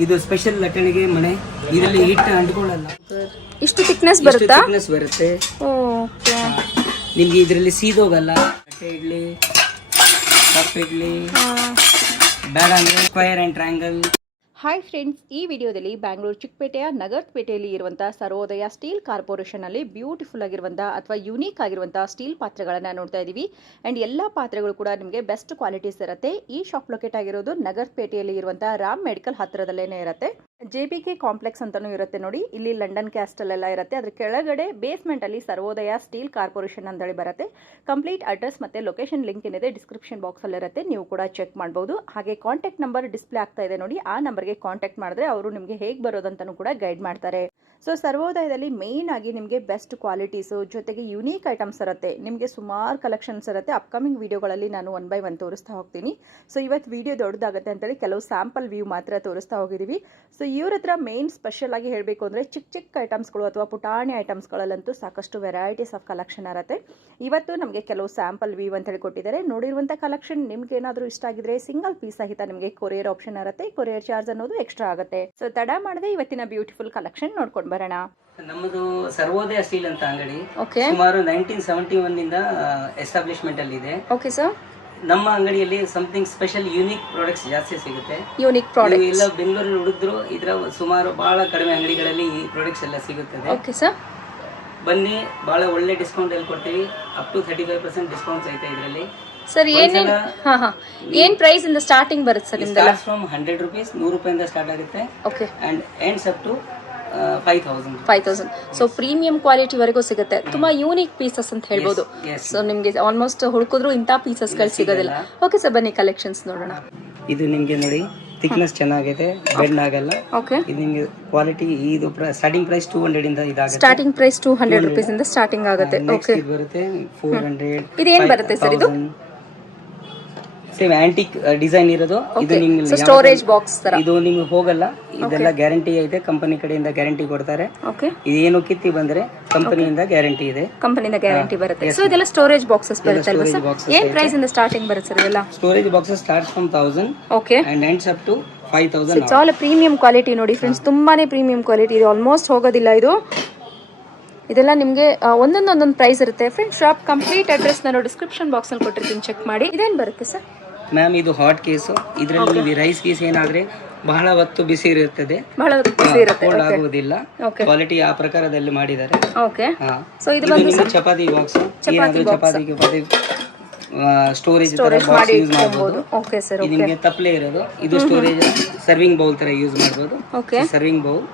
ಇದು ಸ್ಪೆಷಲ್ ಲಟ್ಟಣಿಗೆ ಮನೆ. ಇದರಲ್ಲಿ ಹಿಟ್ಟು ಅಂಟ್ಕೊಳ್ಳಲ್ಲ. ಇಷ್ಟು ಥಿಕ್ನೆಸ್ ಬರುತ್ತಾ? ಥಿಕ್ನೆಸ್ ಬರುತ್ತೆ. ಓಕೆ. ನಿಮ್ಗೆ ಇದರಲ್ಲಿ ಸೀದೋಗಲ್ಲ. ತಟ್ಟೆ ಇಡ್ಲಿ, ಕಪ್ ಇಡ್ಲಿ, ಬೇಡ ಅಂದ್ರೆ square and triangle. Hi friends, ಈ ವಿಡಿಯೋದಲ್ಲಿ ಬ್ಯಾಂಗ್ಳೂರು ಚಿಕ್ಕಪೇಟೆಯ ನಗರಪೇಟೆಯಲ್ಲಿ ಇರುವಂಥ ಸರ್ವೋದಯ ಸ್ಟೀಲ್ ಕಾರ್ಪೊರೇಷನಲ್ಲಿ ಬ್ಯೂಟಿಫುಲ್ ಆಗಿರುವಂಥ ಅಥವಾ ಯುನೀಕ್ ಆಗಿರುವಂಥ ಸ್ಟೀಲ್ ಪಾತ್ರೆಗಳನ್ನು ನೋಡ್ತಾ ಇದ್ದೀವಿ. ಆ್ಯಂಡ್ ಎಲ್ಲ ಪಾತ್ರೆಗಳು ಕೂಡ ನಿಮಗೆ ಬೆಸ್ಟ್ ಕ್ವಾಲಿಟೀಸ್ ಇರುತ್ತೆ. ಈ ಶಾಪ್ ಲೊಕೇಟ್ ಆಗಿರೋದು ನಗರಪೇಟೆಯಲ್ಲಿ ಇರುವಂಥ ರಾಮ್ ಮೆಡಿಕಲ್ ಹತ್ತಿರದಲ್ಲೇ ಇರುತ್ತೆ. JBK ಕಾಂಪ್ಲೆಕ್ಸ್ ಅಂತಲೂ ಇರುತ್ತೆ ನೋಡಿ. ಇಲ್ಲಿ ಲಂಡನ್ ಕ್ಯಾಸ್ಟಲ್ ಎಲ್ಲ ಇರುತ್ತೆ. ಅದ್ರ ಕೆಳಗಡೆ ಬೇಸ್ಮೆಂಟಲ್ಲಿ ಸರ್ವೋದಯ ಸ್ಟೀಲ್ ಕಾರ್ಪೊರೇಷನ್ ಅಂತೇಳಿ ಬರುತ್ತೆ. ಕಂಪ್ಲೀಟ್ ಅಡ್ರೆಸ್ ಮತ್ತು ಲೊಕೇಶನ್ ಲಿಂಕ್ ಏನಿದೆ ಡಿಸ್ಕ್ರಿಪ್ಷನ್ ಬಾಕ್ಸಲ್ಲಿ ಇರುತ್ತೆ, ನೀವು ಕೂಡ ಚೆಕ್ ಮಾಡ್ಬೋದು. ಹಾಗೆ ಕಾಂಟ್ಯಾಕ್ಟ್ ನಂಬರ್ ಡಿಸ್ಪ್ಲೇ ಆಗ್ತಾ ಇದೆ ನೋಡಿ, ಆ ನಂಬರ್ಗೆ ಕಾಂಟ್ಯಾಕ್ಟ್ ಮಾಡಿದ್ರೆ ಅವರು ನಿಮಗೆ ಹೇಗೆ ಬರೋದಂತನೂ ಕೂಡ ಗೈಡ್ ಮಾಡ್ತಾರೆ. ಸೊ ಸರ್ವೋದಯದಲ್ಲಿ ಮೇನ್ ಆಗಿ ನಿಮಗೆ ಬೆಸ್ಟ್ ಕ್ವಾಲಿಟೀಸು ಜೊತೆಗೆ ಯುನೀಕ್ ಐಟಮ್ಸ್ ಇರುತ್ತೆ. ನಿಮಗೆ ಸುಮಾರು ಕಲೆಕ್ಷನ್ಸ್ ಇರುತ್ತೆ. ಅಪ್ಕಮಿಂಗ್ ವಿಡಿಯೋಗಳಲ್ಲಿ ನಾನು 1 by 1 ತೋರಿಸ್ತಾ ಹೋಗ್ತೀನಿ. ಸೊ ಇವತ್ತು ವಿಡಿಯೋ ದೊಡ್ಡದಾಗುತ್ತೆ ಅಂತೇಳಿ ಕೆಲವು ಸ್ಯಾಂಪಲ್ ವ್ಯೂ ಮಾತ್ರ ತೋರಿಸ್ತಾ ಹೋಗಿದ್ದೀವಿ. ಸೊ ಇವ್ರ ಹತ್ರ ಮೇನ್ ಸ್ಪೆಷಲ್ ಆಗಿ ಹೇಳಬೇಕು ಅಂದರೆ ಚಿಕ್ಕ ಐಟಮ್ಸ್ಗಳು ಅಥವಾ ಪುಟಾಣಿ ಐಟಮ್ಸ್ಗಳಲ್ಲಂತೂ ಸಾಕಷ್ಟು ವೆರೈಟೀಸ್ ಆಫ್ ಕಲೆಕ್ಷನ್ ಇರುತ್ತೆ. ಇವತ್ತು ನಮಗೆ ಕೆಲವು ಸ್ಯಾಂಪಲ್ ವ್ಯೂ ಅಂತ ಹೇಳಿ ಕೊಟ್ಟಿದ್ದಾರೆ. ನೋಡಿರುವಂಥ ಕಲೆಕ್ಷನ್ ನಿಮ್ಗೆ ಏನಾದರೂ ಇಷ್ಟ ಆಗಿದ್ರೆ ಸಿಂಗಲ್ ಪೀಸ್ ಸಹಿತ ನಿಮಗೆ ಕೊರಿಯರ್ ಆಪ್ಷನ್ ಇರುತ್ತೆ. ಕೊರಿಯರ್ ಚಾರ್ಜ್ ಅನ್ನೋದು ಎಕ್ಸ್ಟ್ರಾ ಆಗುತ್ತೆ. ಸೊ ತಡ ಮಾಡದೆ ಇವತ್ತಿನ ಬ್ಯೂಟಿಫುಲ್ ಕಲೆಕ್ಷನ್ ನೋಡ್ಕೊಂಡು ಬರೋಣ. ನಮ್ಮದು ಸರ್ವೋದಯ ಸ್ಟೀಲ್ ಅಂತ ಅಂಗಡಿ ಸುಮಾರು 1971 ಇಂದ ಎಸ್ಟಾಬ್ಲಿಷ್ಮೆಂಟ್ ಅಲ್ಲಿ ಇದೆ. Okay sir. ನಮ್ಮ ಅಂಗಡಿಯಲ್ಲಿ ಸಮಥಿಂಗ್ ಸ್ಪೆಷಲ್ ಯೂನಿಕ್ ಪ್ರಾಡಕ್ಟ್ಸ್ ಜಾಸ್ತಿ ಸಿಗುತ್ತೆ. ಯೂನಿಕ್ ಪ್ರಾಡಕ್ಟ್ಸ್ ಎಲ್ಲ ಬೆಂಗಳೂರಲ್ಲಿ ಹುಡುದ್ರು ಇದರ ಸುಮಾರು ಬಹಳ ಕಡಿಮೆ ಅಂಗಡಿಗಳಲ್ಲಿ ಈ ಪ್ರಾಡಕ್ಟ್ಸ್ ಎಲ್ಲ ಸಿಗುತ್ತದೆ. Okay sir. ಬನ್ನಿ, ಬಹಳ ಒಳ್ಳೆ ಡಿಸ್ಕೌಂಟ್ ಅಲ್ಲಿ ಕೊಡ್ತೀವಿ. ಅಪ್ ಟು 35% ಡಿಸ್ಕೌಂಟ್ಸ್ ಐತೆ ಇದರಲ್ಲಿ. ಸರ್ ಏನ್ ಪ್ರೈಸ್ ಇಂದ ಸ್ಟಾರ್ಟಿಂಗ್ ಬರುತ್ತೆ ಸರ್ ನಿಮ್ದೆಲ್ಲ? ಫ್ರಮ್ 100 ರೂಪೀಸ್, 100 ರೂಪಾಯಿಂದ ಸ್ಟಾರ್ಟ್ ಆಗುತ್ತೆ. Okay. And ends up to 5000. So premium quality ವರೆಗೂ ಸಿಗುತ್ತೆ. ತುಂಬಾ ಯೂನಿಕ್ ಪೀಸಸ್ ಅಂತ ಹೇಳ್ಬೋದು. ಸೊ ನಿಮ್ಗೆ ಆಲ್ಮೋಸ್ಟ್ ಹುಡುಕಿದ್ರು ಇಂಥ ಪೀಸಸ್ ಗಳು ಸಿಗೋದಿಲ್ಲ. ಓಕೆ ಸರ್, ಬನ್ನಿ ಕಲೆಕ್ಷನ್ಸ್ ನೋಡೋಣ. ಇದು ನಿಮ್ಗೆ ನೋಡಿ ಥಿಕ್ನೆಸ್ ಚೆನ್ನಾಗಿದೆ, ಬೆಂಡ್ ಆಗಲ್ಲ. ಓಕೆ. ಇದು ನಿಮ್ಗೆ ಕ್ವಾಲಿಟಿ. ಇದು ಸ್ಟಾರ್ಟಿಂಗ್ ಪ್ರೈಸ್ 200 ಇಂದ ಇದಾಗುತ್ತೆ. ಸ್ಟಾರ್ಟಿಂಗ್ ಪ್ರೈಸ್ 200 ರೂಪೀಸ್ ಇಂದ ಸ್ಟಾರ್ಟಿಂಗ್ ಆಗುತ್ತೆ. ಓಕೆ. ಇದು ಬರುತ್ತೆ 400. ಇದೇನ್ ಬರುತ್ತೆ ಸರ್ ಇದು? ಸೇಮ್ ಆಂಟಿಕ್ ಡಿಸೈನ್ ಇರೋದು. ಇದು ನಿಮ್ಗೆ ಸ್ಟೋರೇಜ್ ಬಾಕ್ಸ್ ತರ. ಇದು ನಿಮ್ಗೆ ಹೋಗಲ್ಲ. ಇದೆಲ್ಲ ಗ್ಯಾರಂಟಿ ಇದೆ, ಕಂಪನಿ ಕಡೆಯಿಂದ ಗ್ಯಾರಂಟಿ ಕೊಡ್ತಾರೆ. ಓಕೆ. ಇದೇನು ಕಿತ್ತಿ ಬಂದ್ರೆ ಕಂಪನಿಯಿಂದ ಗ್ಯಾರಂಟಿ ಇದೆ. ಕಂಪನಿಯಿಂದ ಗ್ಯಾರಂಟಿ ಬರುತ್ತೆ. ಸೊ ಇದೆಲ್ಲ ಸ್ಟೋರೇಜ್ ಬಾಕ್ಸಸ್ ಬರುತ್ತೆ ಅಲ್ವಾ ಸರ್? ಏನ್ ಪ್ರೈಸ್ ಇಂದ ಸ್ಟಾರ್ಟಿಂಗ್ ಬರುತ್ತೆ ಸರ್ ಇದೆಲ್ಲ? Storage boxes start from 1000. Okay. And ends up to 5000. It's all premium quality ನೋಡಿ ಫ್ರೆಂಡ್ಸ್, ತುಂಬಾನೇ ಪ್ರೀಮಿಯಂ ಕ್ವಾಲಿಟಿ ಇದೆ. ಆಲ್ಮೋಸ್ಟ್ ಹೋಗೋದಿಲ್ಲ ಇದು. ಇದೆಲ್ಲ ನಿಮಗೆ ಒಂದೊಂದು ಪ್ರೈಸ್ ಇರುತ್ತೆ. ಫ್ರೆಂಡ್ಸ್ ಶಾಪ್ ಕಂಪ್ಲೀಟ್ ಅಡ್ರೆಸ್ ನಾನು ಡಿಸ್ಕ್ರಿಪ್ಷನ್ ಬಾಕ್ಸ್ ಅಲ್ಲಿ ಕೊಟ್ಟಿರ್ತೀನಿ, ಚೆಕ್ ಮಾಡಿ. ಇದೇನ್ ಬರುತ್ತೆ ಸರ್? ಮ್ಯಾಮ್ ಇದು ಹಾಟ್ ಕೇಸು. ಇದರಲ್ಲಿ ನೀವು ರೈಸ್ ಗೀಸ್ ಏನಾದ್ರೆ ಬಹಳ ಹೊತ್ತು ಬಿಸಿ ಇರುತ್ತದೆ, ಬಹಳ ಬಿಸಿ ಇರುತ್ತೆ, ಕೋಲ್ಡ್ ಆಗುವುದಿಲ್ಲ. ಕ್ವಾಲಿಟಿ ಆ ಪ್ರಕಾರದಲ್ಲಿ ಮಾಡಿದ್ದಾರೆ. ಓಕೆ. ಸೊ ಇದು ನಿಮಗೆ ಚಪಾತಿ ಬಾಕ್ಸ್, ಏನಾದ್ರೂ ಚಪಾತಿ ಸ್ಟೋರೇಜ್ ತರ ಬಾಕ್ಸ್ ಯೂಸ್ ಮಾಡಬಹುದು. Okay sir. ಇದು ನಿಮಗೆ ತಪ್ಪಲೆ ಇರೋದು. ಇದು ಸ್ಟೋರೇಜ್ ಸರ್ವಿಂಗ್ ಬೌಲ್ ತರ ಯೂಸ್ ಮಾಡಬಹುದು. ಓಕೆ. Serving bowl.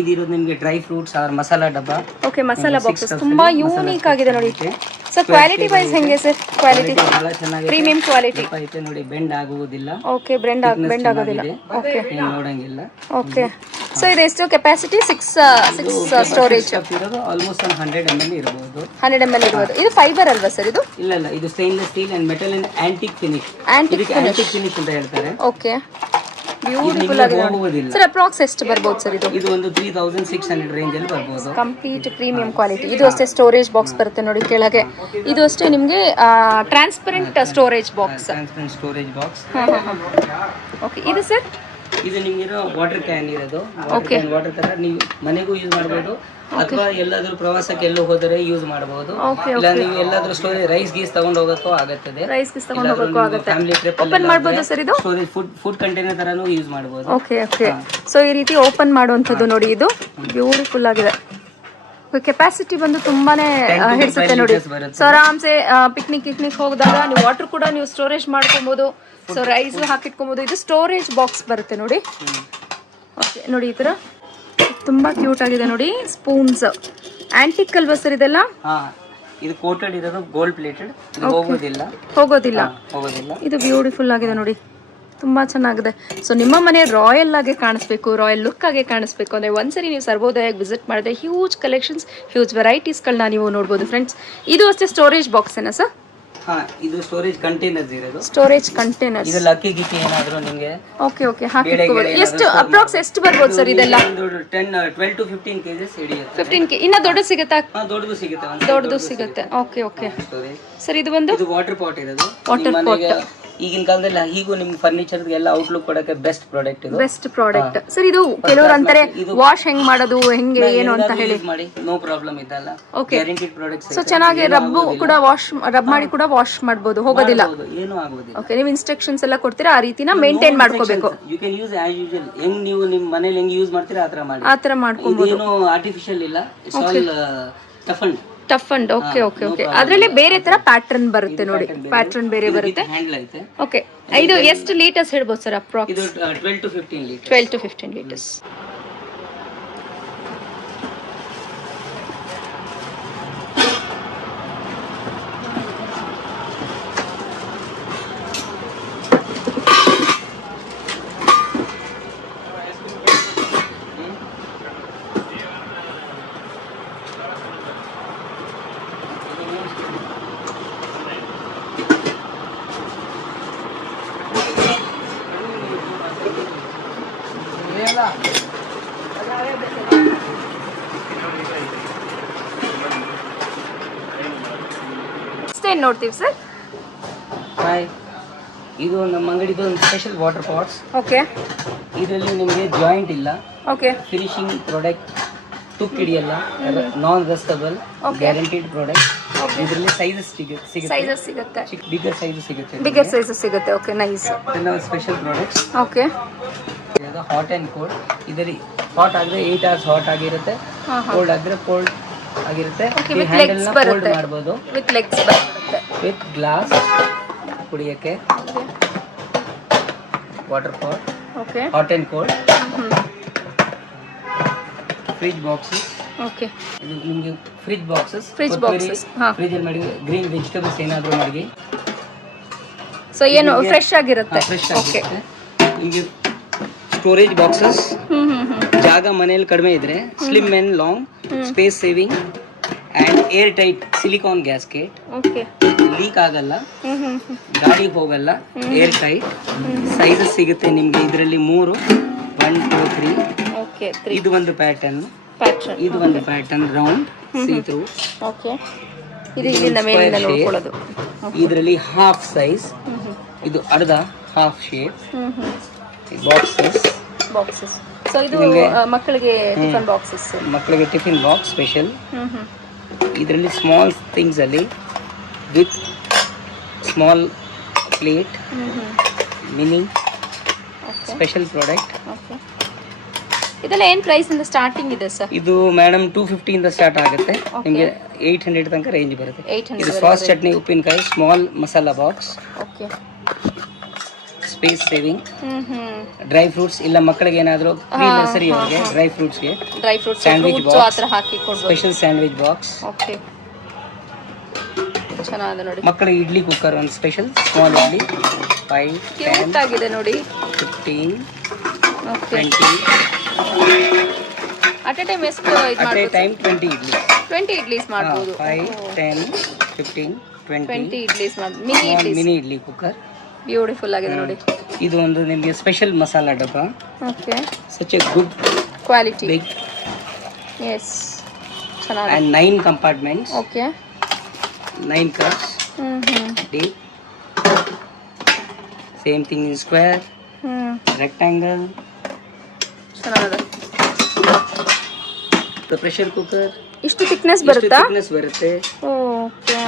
ಇದಿರೋದು ನಿಮಗೆ ಡ್ರೈ ಫ್ರೂಟ್ಸ್ ಆರ್ ಮಸಾಲಾ ಡಬ್ಬ. ಓಕೆ. ಮಸಾಲಾ ಬಾಕ್ಸಸ್ ತುಂಬಾ ಯೂನಿಕ್ ಆಗಿದೆ ನೋಡಿ. ಸೊ ಕ್ವಾಲಿಟಿ ವೈಸ್ ಹೆಂಗೆ ಸರ್? ಕ್ವಾಲಿಟಿ ಬಹಳ ಚೆನ್ನಾಗಿದೆ, ಪ್ರೀಮಿಯಂ ಕ್ವಾಲಿಟಿ ಐತೆ ನೋಡಿ. ಬೆಂಡ್ ಆಗುವುದಿಲ್ಲ. ಓಕೆ. ಬೆಂಡ್ ಆಗೋದಿಲ್ಲ. ಓಕೆ. ನೋಡಂಗಿಲ್ಲ. ಓಕೆ. ಸೊ ಇದು ಎಷ್ಟು ಕೆಪಾಸಿಟಿ? 6 ಸ್ಟೋರೇಜ್ ಇರೋದು. ಆಲ್ಮೋಸ್ಟ್ 100 ml ಇರಬಹುದು. 100 ml ಇರಬಹುದು. ಇದು ಫೈಬರ್ ಅಲ್ವಾ ಸರ್ ಇದು? ಇಲ್ಲ, ಇದು stainless steel and metal and antique finish. Antique finish ಅಂತ ಹೇಳ್ತಾರೆ. ಓಕೆ. ಬ್ಯೂಟಿಫುಲ್ ಆಗಿದೆ ನೋಡಿ ಸರ್. ಅಪ್ರಾಕ್ಸ್ ಎಷ್ಟು ಬರ್ಬೋದು ಸರ್ ಇದು? ಇದು ಒಂದು 3600 ರೇಂಜ್ ಅಲ್ಲಿ ಬರ್ಬೋದು. Complete premium quality. ಇದು ಅಷ್ಟೇ ಸ್ಟೋರೇಜ್ ಬಾಕ್ಸ್ ಬರುತ್ತೆ ನೋಡಿ ಕೆಳಗೆ. ಇದು ಅಷ್ಟೇ ನಿಮಗೆ ಟ್ರಾನ್ಸ್ಪರೆಂಟ್ ಸ್ಟೋರೇಜ್ ಬಾಕ್ಸ್. ಓಕೆ. ಇದು ಸರ್? ಇದು ನಿಮಗೆ ವಾಟರ್ ಕ್ಯಾನ್ ಇರೋದು. ವಾಟರ್ ತರ ನೀವು ಮನೆಗೂ ಯೂಸ್ ಮಾಡಬಹುದು, ಅಥವಾ ಎಲ್ಲಾದ್ರೂ ಪ್ರವಾಸಕ್ಕೆ ಎಲ್ಲೋ ಹೋದರೆ ಯೂಸ್ ಮಾಡಬಹುದು. ಇಲ್ಲ ನೀವು ಎಲ್ಲಾದ್ರೂ ಸ್ಟೋರೇಜ್ ರೈಸ್ ಗೀಸ್ ತಗೊಂಡು ಹೋಗಕ್ಕೂ ಆಗುತ್ತೆ. ಫ್ಯಾಮಿಲಿ ಟ್ರಿಪ್ ಓಪನ್ ಮಾಡಬಹುದು ಸರ್ ಇದು. ಸ್ಟೋರೇಜ್ ಫುಡ್ ಕಂಟೈನರ್ ತರನೂ ಯೂಸ್ ಮಾಡಬಹುದು. ಓಕೆ. ಓಕೆ. ಸೊ ಈ ರೀತಿ ಓಪನ್ ಮಾಡುವಂತದ್ದು ನೋಡಿ. ಇದು ಬ್ಯೂಟಿಫುಲ್ ಆಗಿದೆ. ಕೆಪಾಸಿಟಿ ಬಂದು ತುಂಬಾನೇ ಹಿಡಿಸುತ್ತೆ ನೋಡಿ. ಸೊ ಆರಾಮ್ಸೆ ಪಿಕ್ನಿಕ್ ಹೋಗಿದಾಗ ನೀವು ವಾಟರ್ ಕೂಡ ನೀವು ಸ್ಟೋರೇಜ್ ಮಾಡ್ಕೊಬಹುದು. ಸೊ ರೈಸ್ ಹಾಕಿಟ್ಕೊಬಹುದು. ಇದು ಸ್ಟೋರೇಜ್ ಬಾಕ್ಸ್ ಬರುತ್ತೆ ನೋಡಿ. ಓಕೆ. ನೋಡಿ ಈ ತರ ತುಂಬಾ ಕ್ಯೂಟ್ ಆಗಿದೆ ನೋಡಿ. ಸ್ಪೂನ್ಸ್ ಆಂಟಿಕ್ ಅಲ್ವಾ ಸರ್ ಇದೆಲ್ಲ? ಇದು ಕೋಟೆಡ್ ಇರೋದು, ಗೋಲ್ಡ್ ಪ್ಲೇಟೆಡ್. ಹೋಗೋದಿಲ್ಲ. ಇದು ಬ್ಯೂಟಿಫುಲ್ ಆಗಿದೆ ನೋಡಿ, ತುಂಬಾ ಚೆನ್ನಾಗಿದೆ. ಸೊ ನಿಮ್ಮ ಮನೆ ರಾಯಲ್ ಆಗಿ ಕಾಣಿಸ್ಬೇಕು, ರಾಯಲ್ ಲುಕ್ ಆಗಿ ಕಾಣಿಸ್ಬೇಕು ಅಂದ್ರೆ ಒಂದ್ಸರಿ ನೀವು ಸರ್ವೋದಯಕ್ಕೆ ವಿಸಿಟ್ ಮಾಡಿದ್ರೆ ಹ್ಯೂಜ್ ಕಲೆಕ್ಷನ್ಸ್, ಹ್ಯೂಜ್ ವೆರೈಟೀಸ್ಗಳನ್ನ ನೀವು ನೋಡ್ಬೋದು ಫ್ರೆಂಡ್ಸ್. ಇದು ಅಷ್ಟೇ ಸ್ಟೋರೇಜ್ ಬಾಕ್ಸ್ ಏನಾ ಸರ್? ಇದು ಸ್ಟೋರೇಜ್ ಕಂಟೈನರ್ಸ್ ಇರೋದು. Storage containers. ಇದೆಲ್ಲ ಅಕ್ಕಿ ಗಿಕ್ಕಿ ಏನಾದರೂ ನಿಮಗೆ ಓಕೆ ಹಾಕಿಟ್ಕೋಬಹುದು. ಎಷ್ಟು ಅಪ್ರಾಕ್ಸ್ ಎಷ್ಟು ಬರ್ಬೋದು ಸರ್ ಇದೆಲ್ಲ? 12 to 15 kg ಹಿಡಿಯುತ್ತೆ. 15 kg. ಇನ್ನ ದೊಡ್ಡದು ಸಿಗುತ್ತಾ? ದೊಡ್ಡದು ಸಿಗುತ್ತೆ. ಓಕೆ. ಸರ್ ಇದು ಬಂದು ಇದು ವಾಟರ್ ಪಾಟ್ ಇರೋದು. Water pot. ಈಗಿನ ಕಾಲದಲ್ಲಿ ಹೀಗೂ ನಿಮ್ಗೆ ಫರ್ನಿಚರ್ ಎಲ್ಲ ಔಟ್ಲುಕ್ ಕೊಡಕ್ಕೆ ಬೆಸ್ಟ್ ಪ್ರಾಡಕ್ಟ್ ಇದು. Best product sir. ಇದು ಕೆಲವರು ಅಂತಾರೆ ವಾಶ್ ಹೆಂಗ್ ಮಾಡೋದು ಹೆಂಗೆ ಏನು ಅಂತ ಹೇಳಿ. ಮಾಡಿ ನೋ ಪ್ರಾಬ್ಲಮ್ ಇದಲ್ಲ, ಗ್ಯಾರಂಟಿಡ್ ಪ್ರಾಡಕ್ಟ್ಸ್. ಸೊ ಚೆನ್ನಾಗಿ ರಬ್ ಕೂಡ ರಬ್ ಮಾಡಿ ಕೂಡ ವಾಶ್ ಮಾಡಬಹುದು, ಹೋಗೋದಿಲ್ಲ, ಏನು ಆಗೋದಿಲ್ಲ. ಓಕೆ. ನೀವು ಇನ್ಸ್ಟ್ರಕ್ಷನ್ಸ್ ಎಲ್ಲ ಕೊಡ್ತೀರಾ, ಆ ರೀತಿನ ಮೇಂಟೈನ್ ಮಾಡ್ಕೋಬೇಕು. You can use as usual, ಹೆಂಗ್ ನೀವು ನಿಮ್ಮ ಮನೇಲಿ ಹೆಂಗ್ ಯೂಸ್ ಮಾಡ್ತೀರಾ ಆ ತರ ಮಾಡಿ, ಆ ತರ ಮಾಡ್ಕೊಬಹುದು. ಏನು ಆರ್ಟಿಫಿಷಿಯಲ್ ಇಲ್ಲ, it's all tough and okay okay okay. ಅದರಲ್ಲಿ ಬೇರೆ ತರ ಪ್ಯಾಟರ್ನ್ ಬರುತ್ತೆ ನೋಡಿ, ಪ್ಯಾಟರ್ನ್ ಬೇರೆ ಬರುತ್ತೆ. ಹ್ಯಾಂಡಲ್ ಐತೆ. ಓಕೆ. ಇದು ಎಷ್ಟು ಲೀಟರ್ಸ್ ಹೇಳ್ಬೋದು ಸರ್ ಅಪ್ರಾಕ್ಸ್? ಇದು 12 to 15 ಲೀಟರ್. 12 to 15 litres. ಏನ್ ನೋಡ್ತೀವಿ ಸರ್? ಹಾಯ್, ಇದು ನಮ್ಮ ಅಂಗಡಿದು ಒಂದು ಸ್ಪೆಷಲ್ ವಾಟರ್ ಪಾಟ್ಸ್. ಓಕೆ. ಇದರಲ್ಲಿ ನಿಮಗೆ ಜಾಯಿಂಟ್ ಇಲ್ಲ, ಓಕೆ. ಫಿನಿಶಿಂಗ್ ಪ್ರಾಡಕ್ಟ್, ತುಕ್ಕು ಹಿಡಿಯಲ್ಲ, ನಾನ್ ರಸ್ಟಬಲ್, ಗ್ಯಾರಂಟಿಡ್ ಪ್ರಾಡಕ್ಟ್. ಇದರಲ್ಲಿ ಸೈಜಸ್ ಸಿಗುತ್ತೆ, ಸೈಜಸ್ ಸಿಗುತ್ತೆ, ಬಿಗರ್ ಸೈಜ್ ಸಿಗುತ್ತೆ, ಬಿಗರ್ ಸೈಜಸ್ ಸಿಗುತ್ತೆ. Okay, nice. ಇದೆಲ್ಲ ಸ್ಪೆಷಲ್ ಪ್ರಾಡಕ್ಟ್ಸ್. ಓಕೆ. ಇದು ಹಾಟ್ ಆ್ಯಂಡ್ ಕೋಲ್ಡ್. ಇದರಲ್ಲಿ ಹಾಟ್ ಆದರೆ 8 hours ಹಾಟ್ ಆಗಿರುತ್ತೆ, ಕೋಲ್ಡ್ ಆದರೆ ಕೋಲ್ಡ್ ಆಗಿರುತ್ತೆ. ಈ ಹ್ಯಾಂಡಲ್ನ ಫೋಲ್ಡ್ ಮಾಡ್ಬೋದು, ವಿತ್ ಲೆಗ್ಸ್ ಬರುತ್ತೆ, ವಿತ್ ಗ್ಲಾಸ್ ಕುಡಿಯೋಕ್ಕೆ. Water pot, okay. Hot and cold. Fridge boxes. Okay. ಇದು ನಿಮಗೆ fridge boxes, fridge boxes. Fridge ಅಲ್ಲಿ ಮಾಡಿ ಗ್ರೀನ್ ವೆಜಿಟೇಬಲ್ಸ್ ಏನಾದರೂ ಮಾಡಿ. ಸೊ ಏನು ಫ್ರೆಶ್ ಆಗಿರುತ್ತೆ. ಫ್ರೆಶ್ ಆಗಿರುತ್ತೆ. ನಿಮಗೆ ಸ್ಟೋರೇಜ್ ಬಾಕ್ಸಸ್, ಜಾಗ ಮನೆಯಲ್ಲಿ ಕಡಿಮೆ ಇದ್ರೆ slim and long, space saving and air tight silicon gasket. Okay. Leak ಆಗಲ್ಲ, ಗಾಡಿಗೆ ಹೋಗಲ್ಲ, ಏರ್ ಟೈಟ್. ಸೈಜಸ್ ಸಿಗುತ್ತೆ ನಿಮಗೆ ಇದರಲ್ಲಿ 3, 1, 2, 3. ಓಕೆ. ಇದು ಒಂದು ಪ್ಯಾಟರ್ನ್, ಪ್ಯಾಟರ್ನ್. ಇದು ಒಂದು pattern round see through. Okay. ಇದು ಇಲ್ಲಿಂದ ಮೇಲಿಂದ ನೋಡ್ಕೊಳ್ಳೋದು. ಇದರಲ್ಲಿ ಹಾಫ್ ಸೈಜ್, ಇದು ಅರ್ಧ ಹಾಫ್ ಶೇಪ್. ಬಾಕ್ಸಸ್. ಸೊ ಇದು ಮಕ್ಕಳಿಗೆ ಟಿಫನ್ ಬಾಕ್ಸಸ್, ಮಕ್ಕಳಿಗೆ ಟಿಫಿನ್ ಬಾಕ್ಸ್ ಸ್ಪೆಷಲ್. ಇದರಲ್ಲಿ ಸ್ಮಾಲ್ ಥಿಂಗ್ಸ್ ಅಲ್ಲಿ with small plate, mini special product. ಇದೆಲ್ಲ ಏನು ಪ್ರೈಸ್ ಇಂದ ಸ್ಟಾರ್ಟಿಂಗ್ ಇದೆ ಸರ್? ಇದು ಮೇಡಮ್ 250 ಇಂದ ಸ್ಟಾರ್ಟ್ ಆಗುತ್ತೆ, ನಿಮಗೆ 800 ತನಕ ರೇಂಜ್ ಬರುತ್ತೆ. ಇದು ಸಾಸ್ ಚಟ್ನಿ, ಉಪ್ಪಿನಕಾಯಿ, small masala box. Okay. Space saving. Dry fruits ಇಲ್ಲ ಮಕ್ಕಳಿಗೆ ಏನಾದರೂ ನರ್ಸರಿ ಅವರಿಗೆ ಡ್ರೈ ಫ್ರೂಟ್ಸ್ಗೆ sandwich box, special sandwich box. Okay. ಚೆನ್ನಾಗಿದೆ ನೋಡಿ. ಮಕ್ಕಳಿಗೆ ಇಡ್ಲಿ ಕುಕ್ಕರ್ ಒಂದು ಸ್ಪೆಷಲ್ ಸ್ಮಾಲ್ ಇಡ್ಲಿ. 5, 10 ಆಗಿದೆ ನೋಡಿ. 15, ಓಕೆ. 20. ಅಟ್ ಎ ಟೈಮ್ ಎಷ್ಟು ಇದು ಅಟ್ ಎ ಮಾಡ್ಬೋದು? ಟೈಮ್ 20 ಇಡ್ಲಿ. 20 ಇಡ್ಲೀಸ್ ಮಾಡ್ಬೋದು. 5, 10, 15, 20 ಇಡ್ಲೀಸ್ ಮಾಡ್ಬೋದು. Mini idlis. Mini idli cooker. Beautiful ಆಗಿದೆ ನೋಡಿ. ಇದು ಒಂದು ನಿಮಗೆ ಸ್ಪೆಷಲ್ ಮಸಾಲಾ ಡಬ್ಬ. Okay. Such a good quality. Big. Yes. ಚೆನ್ನಾಗಿದೆ. And 9 compartments. Okay. 9 cups. Deep. Same thing in square. Rectangle. ಚೆನ್ನಾಗಿದೆ. The pressure cooker. ಇಷ್ಟು ಥಿಕ್ನೆಸ್ ಬರುತ್ತಾ? ಥಿಕ್ನೆಸ್ ಬರುತ್ತೆ. ಓಕೆ.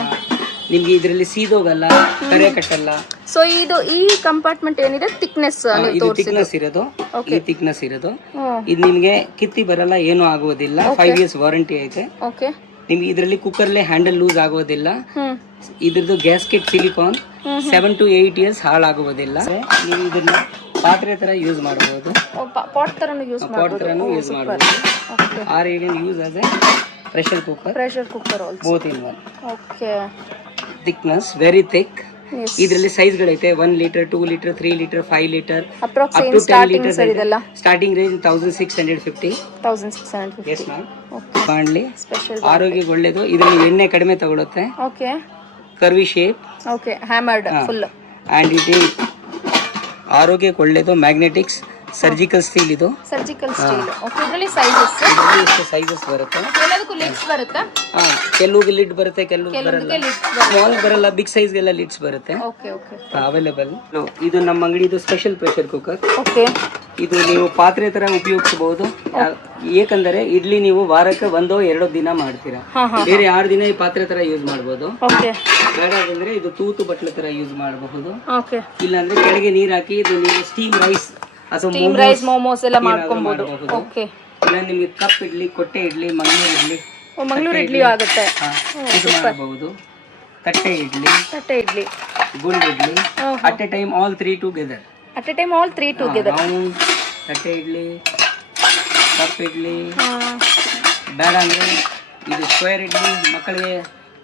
ನಿಮ್ಗೆ ಇದರಲ್ಲಿ ಸೀದೋಗಲ್ಲ, ಕರೆ ಕಟ್ಟಲ್ಲ. ಸೊ ಇದು ಈ ಕಂಪಾರ್ಟ್ಮೆಂಟ್ ಏನಿದೆ ಥಿಕ್ನೆಸ್ ಇದು ಥಿಕ್ನೆಸ್ ಇರೋದು, ಈ ಥಿಕ್ನೆಸ್ ಇರೋದು. ಇದು ನಿಮಗೆ ಕಿತ್ತಿ ಬರಲ್ಲ, ಏನು ಆಗೋದಿಲ್ಲ. 5 years ವಾರಂಟಿ ಐತೆ. ಓಕೆ. ನಿಮ್ಗೆ ಇದರಲ್ಲಿ ಕುಕ್ಕರ್ಲೆ ಹ್ಯಾಂಡಲ್ ಲೂಸ್ ಆಗೋದಿಲ್ಲ. ಇದ್ರದ್ದು ಗ್ಯಾಸ್ಕೆಟ್ ಸಿಲಿಕಾನ್ 7 to 8 years ಹಾಳಾಗುವುದಿಲ್ಲ. ನೀವು ಇದನ್ನ ಪಾತ್ರೆ ತರ ಯೂಸ್ ಮಾಡಬಹುದು, ಪಾಟ್ ತರನು ಯೂಸ್ ಮಾಡಬಹುದು. Or you can use as a pressure cooker also. Both in one. Okay. Thickness very thick. ಇದರಲ್ಲಿ ಸೈಜ್ಗಳೈತೆ 1 liter, 2 liter, 3 liter, 5 liter, approx up to 10 liter. Starting range 1650. 1650. Yes ma'am. Okay. ಬಾಂಡ್ಲಿ special. ಆರೋಗ್ಯಕ್ಕೆ ಒಳ್ಳೇದು. ಇದರಲ್ಲಿ ಎಣ್ಣೆ ಕಡಿಮೆ ತಗೊಳುತ್ತೆ. Okay. Curvy shape. Okay. Hammered full. And it is ಆರೋಗ್ಯಕ್ಕೆ ಒಳ್ಳೇದು. ಮ್ಯಾಗ್ನೆಟಿಕ್ಸ್ ಸರ್ಜಿಕಲ್ ಸ್ಟೀಲ್ ಇದು. Surgical steel. ಓಕೆ, ಇದರಲ್ಲಿ ಸೈಜಸ್ ಇದರಲ್ಲಿ ಎಷ್ಟು ಸೈಜಸ್ ಬರುತ್ತೆ. ಎಲ್ಲದಕ್ಕೂ ಲಿಡ್ಸ್ ಬರುತ್ತಾ? ಕೆಲವಿಗೆ ಲಿಡ್ ಬರುತ್ತೆ, ಕೆಲವಿಗೆ ಬರಲ್ಲ. ಸ್ಮಾಲ್ ಬರಲ್ಲ, ಬಿಗ್ ಸೈಜ್ ಗೆಲ್ಲ ಲಿಡ್ಸ್ ಬರುತ್ತೆ. Okay okay, available. ಇದು ನಮ್ಮ ಅಂಗಡಿದು ಸ್ಪೆಷಲ್ ಪ್ರೆಷರ್ ಕುಕ್ಕರ್. ಓಕೆ, ಇದು ನೀವು ಪಾತ್ರೆ ತರ ಉಪಯೋಗಿಸಬಹುದು. ಏಕೆಂದರೆ ಇಡ್ಲಿ ನೀವು ವಾರಕ್ಕೆ 1-2 ದಿನ ಮಾಡ್ತೀರಾ, ಬೇರೆ 6 ದಿನ ಈ ಪಾತ್ರೆ ತರ ಯೂಸ್ ಮಾಡಬಹುದು. ಓಕೆ, ಬೇಡ ಅಂದ್ರೆ ಇದು ತೂತು ಬಟ್ಲ ತರ ಯೂಸ್ ಮಾಡಬಹುದು. ಓಕೆ, ಇಲ್ಲಾಂದ್ರೆ ಕೆಳಗೆ ನೀರ್ ಹಾಕಿ ಇದು ನೀವು ಸ್ಟೀಮ್ ರೈಸ್ ಅಥವಾ ಸ್ಟೀಮ್ ರೈಸ್, ಮೋಮೋಸ್ ಎಲ್ಲ ಮಾಡ್ಕೊಬಹುದು. ಓಕೆ, ಇಲ್ಲ ನಿಮಗೆ ಕಪ್ ಇಡ್ಲಿ, ಕೊಟ್ಟೆ ಇಡ್ಲಿ, ಮಂಗಳೂರು ಇಡ್ಲಿ, ಮಂಗಳೂರು ಇಡ್ಲಿ ಆಗುತ್ತೆ. ಇದು ಮಾಡಬಹುದು. ತಟ್ಟೆ ಇಡ್ಲಿ, ಗುಂಡ್ idli, at a time all 3 together. At a time all 3 together. ತಟ್ಟೆ ಇಡ್ಲಿ, ಕಪ್ ಇಡ್ಲಿ. ಬೇಡ ಅಂದ್ರೆ ಇದು ಸ್ಕ್ವೇರ್ ಇಡ್ಲಿ, ಮಕ್ಕಳಿಗೆ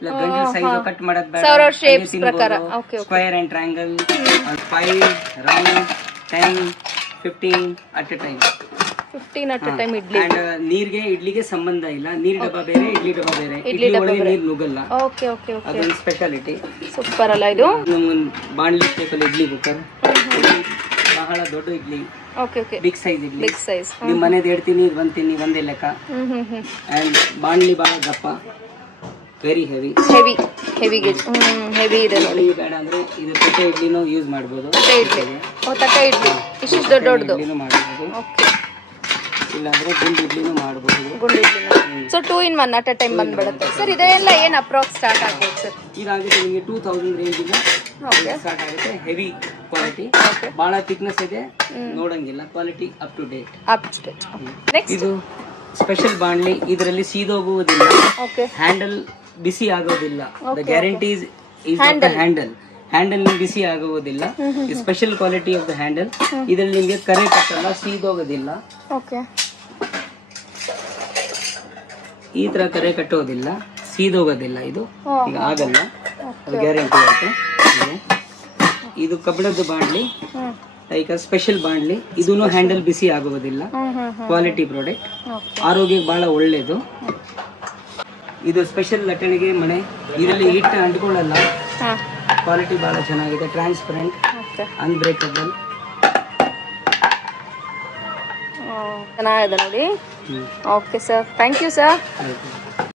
ಗಂಟಲು ಸೈಜ್ ಕಟ್ ಮಾಡೋದು ಬೇಡ, ಶೇಪ್ಸ್ ಪ್ರಕಾರ. Okay, square and triangle, 5 round, 10, 15 at a time. 15 at a time idli. And ನೀರ್ಗೆ ಇಡ್ಲಿಗೆ ಸಂಬಂಧ ಇಲ್ಲ, ನೀರ್ ಡಬ್ಬ ಬೇರೆ, ಇಡ್ಲಿ ಡಬ್ಬ ಬೇರೆ. ಇಡ್ಲಿ ಒಳಗೆ ನೀರ್ ನುಗ್ಗಲ್ಲ. ಓಕೆ ಓಕೆ ಓಕೆ, ಅದೊಂದು ಸ್ಪೆಷಾಲಿಟಿ. ಸೂಪರ್ ಅಲ್ಲ ಇದು. ಬಾಣ್ಲಿ ಟೈಪಲ್ಲಿ ಇಡ್ಲಿ ಕುಕ್ಕರ್, ಬಹಳ ದೊಡ್ಡ idli. Okay okay, big size idli. Big size. ನಿಮ್ಮ ಮನೆದು 2 ತಿನ್ನಿ, 1 ತಿನ್ನಿ, ಒಂದೇ ಲೆಕ್ಕ. ಅಂಡ್ ಬಾಣ್ಲಿ ಬಹಳ ದಪ್ಪ, ವೆರಿ ಹೆವಿ ಗೇಜ್. ಹೆವಿ ಇದೆ ನೋಡಿ. ಬೇಡ ಅಂದ್ರೆ ಇದು ತಟ್ಟೆ ಇಡ್ಲಿನೂ ಯೂಸ್ ಮಾಡಬಹುದು. ತಟ್ಟೆ ಇಡ್ಲಿ ಇಷ್ಟು ದೊಡ್ಡದು ಇಡ್ಲಿನೂ ಮಾಡಬಹುದು. ಓಕೆ, ಇಲ್ಲಾಂದ್ರೆ ಗುಂಡ್ ಇಡ್ಲಿನೂ ಮಾಡಬಹುದು. ಗುಂಡು idli. So 2 in 1 at a time ಬಂದ್ಬಿಡುತ್ತೆ ಸರ್. ಇದೆಲ್ಲ ಏನು ಅಪ್ರಾಕ್ಸ್ ಸ್ಟಾರ್ಟ್ ಆಗ್ಬೋದು ಸರ್? ಇದಾಗುತ್ತೆ ನಿಮಗೆ 2000 ರೇಂಜ್ ಇಂದ ಸ್ಟಾರ್ಟ್ ಆಗುತ್ತೆ. ಹೆವಿ ಕ್ವಾಲಿಟಿ, ಬಹಳ ಥಿಕ್ನೆಸ್ ಇದೆ, ನೋಡಂಗಿಲ್ಲ. Quality up to date. Next ಇದು ಸ್ಪೆಷಲ್ ಬಾಣ್ಲಿ. ಇದರಲ್ಲಿ ಸೀದೋಗುವುದಿಲ್ಲ, ಓಕೆ, ಹ್ಯಾಂಡಲ್ ಬಿಸಿ ಆಗೋದಿಲ್ಲ. The guarantee is the handle ಬಿಸಿ ಆಗುವುದಿಲ್ಲ. Special quality of the handle. ಇದರಲ್ಲಿ ನಿಮಗೆ ಕರೆ ಕಟ್ಟಲ್ಲ, ಸೀದೋಗೋದಿಲ್ಲ. ಓಕೆ, ಈ ತರ ಕರೆ ಕಟ್ಟೋದಿಲ್ಲ, ಸೀದೋಗೋದಿಲ್ಲ. ಇದು ಈಗ ಆಗಲ್ಲ, ಅದು ಗ್ಯಾರಂಟಿ ಆಗುತ್ತೆ. ಇದು ಕಬ್ಬಿಣದ ಬಾಣ್ಲಿ, ಲೈಕ್ ಸ್ಪೆಷಲ್ ಬಾಣ್ಲಿ. ಇದೂನು ಹ್ಯಾಂಡಲ್ ಬಿಸಿ ಆಗುವುದಿಲ್ಲ. ಕ್ವಾಲಿಟಿ ಪ್ರಾಡಕ್ಟ್, ಆರೋಗ್ಯಕ್ಕೆ ಬಹಳ ಒಳ್ಳೇದು. ಇದು ಸ್ಪೆಷಲ್ ಲಟ್ಟಣಿಗೆ ಮಣೆ. ಇದರಲ್ಲಿ ಹಿಟ್ಟು ಅಂಟ್ಕೊಳ್ಳಲ್ಲ. ಕ್ವಾಲಿಟಿ ಬಹಳ ಚೆನ್ನಾಗಿದೆ, ಟ್ರಾನ್ಸ್ಪರೆಂಟ್, ಅನ್ಬ್ರೇಕಬಲ್. ಚೆನ್ನಾಗಿದೆ ನೋಡಿ. Okay sir, thank you sir.